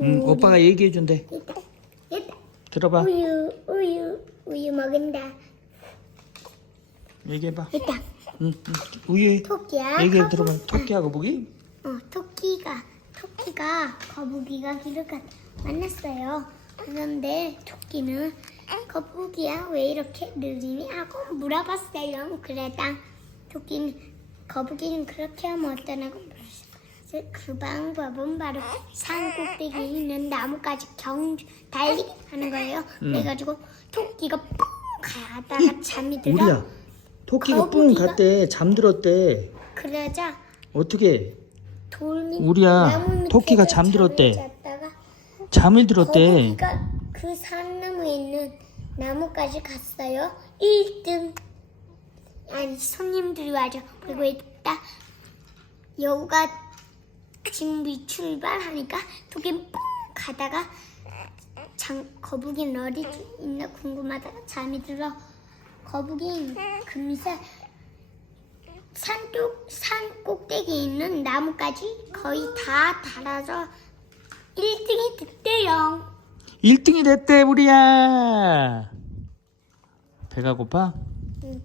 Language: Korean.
응, 오빠가 얘기해 준대. 들어봐. 우유, 우유, 우유 먹은다. 얘기해 봐. 있다. 응, 응. 우유 토끼야. 얘기해 거북- 들어봐. 토끼하고 보기? 어, 토끼가 토끼가 거북이가 길을 가 만났어요. 그런데 토끼는 거북이야 왜 이렇게 느리니 하고 물어봤어요. 그러다 토끼는 거북이는 그렇게 하면 어떠냐고 물었어요. 그 방법은 바로 산 꼭대기에 있는 나무까지 경 달리기 하는 거예요. 그래가지고 토끼가 뿡 가다가 잠이 들어. 우리야. 토끼가 뿡 거북이가- 갔대. 잠들었대. 그러자 어떻게? 돌밑 우리야, 나무 밑에서 토끼가 잠들었대. 잤다가 잠을 들었대. 거북이가 그 산나무에 있는 나무까지 갔어요. 1등. 아니 손님들이 와죠. 그리고 있다. 여우가 지금 출발하니까 토끼는 뿡 가다가 장, 거북이는 어디 있나 궁금하다가 잠이 들어. 거북이는 금세 산쪽 산 꼭대기에 있는 나무까지 거의 다 달아서 1등이 됐대요. 1등이 됐대, 우리야. 배가 고파? 응.